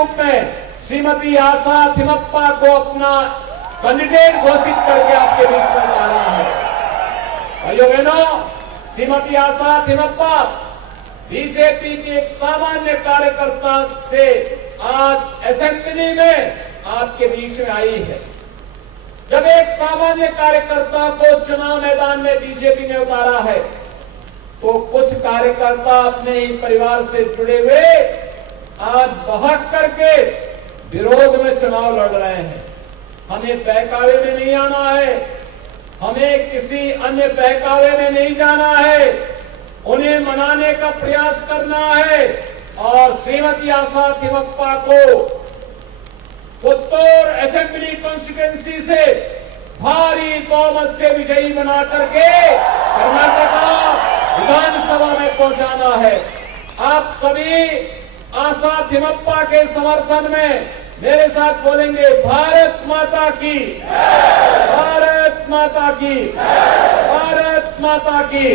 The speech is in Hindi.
रूप में श्रीमती आशा थिमप्पा को अपना कैंडिडेट घोषित करके आपके बीच में उतारना है। भाइयों बहनों, श्रीमती आशा थिमप्पा बीजेपी की एक सामान्य कार्यकर्ता से आज असेंबली में आपके बीच में आई है। जब एक सामान्य कार्यकर्ता को चुनाव मैदान में बीजेपी ने उतारा है तो कुछ कार्यकर्ता अपने ही परिवार से जुड़े हुए आज बहक करके विरोध में चुनाव लड़ रहे हैं। हमें बहकावे में नहीं आना है, हमें किसी अन्य बहकावे में नहीं जाना है, उन्हें मनाने का प्रयास करना है और श्रीमती आशा थिमप्पा को पुत्तूर असेंबली कॉन्स्टिट्यूएंसी से भारी बहुमत से विजयी बना करके कर्नाटका विधानसभा में पहुंचाना है। आप सभी आशा थिमप्पा के समर्थन में मेरे साथ बोलेंगे, भारत माता की, भारत माता की, भारत माता की।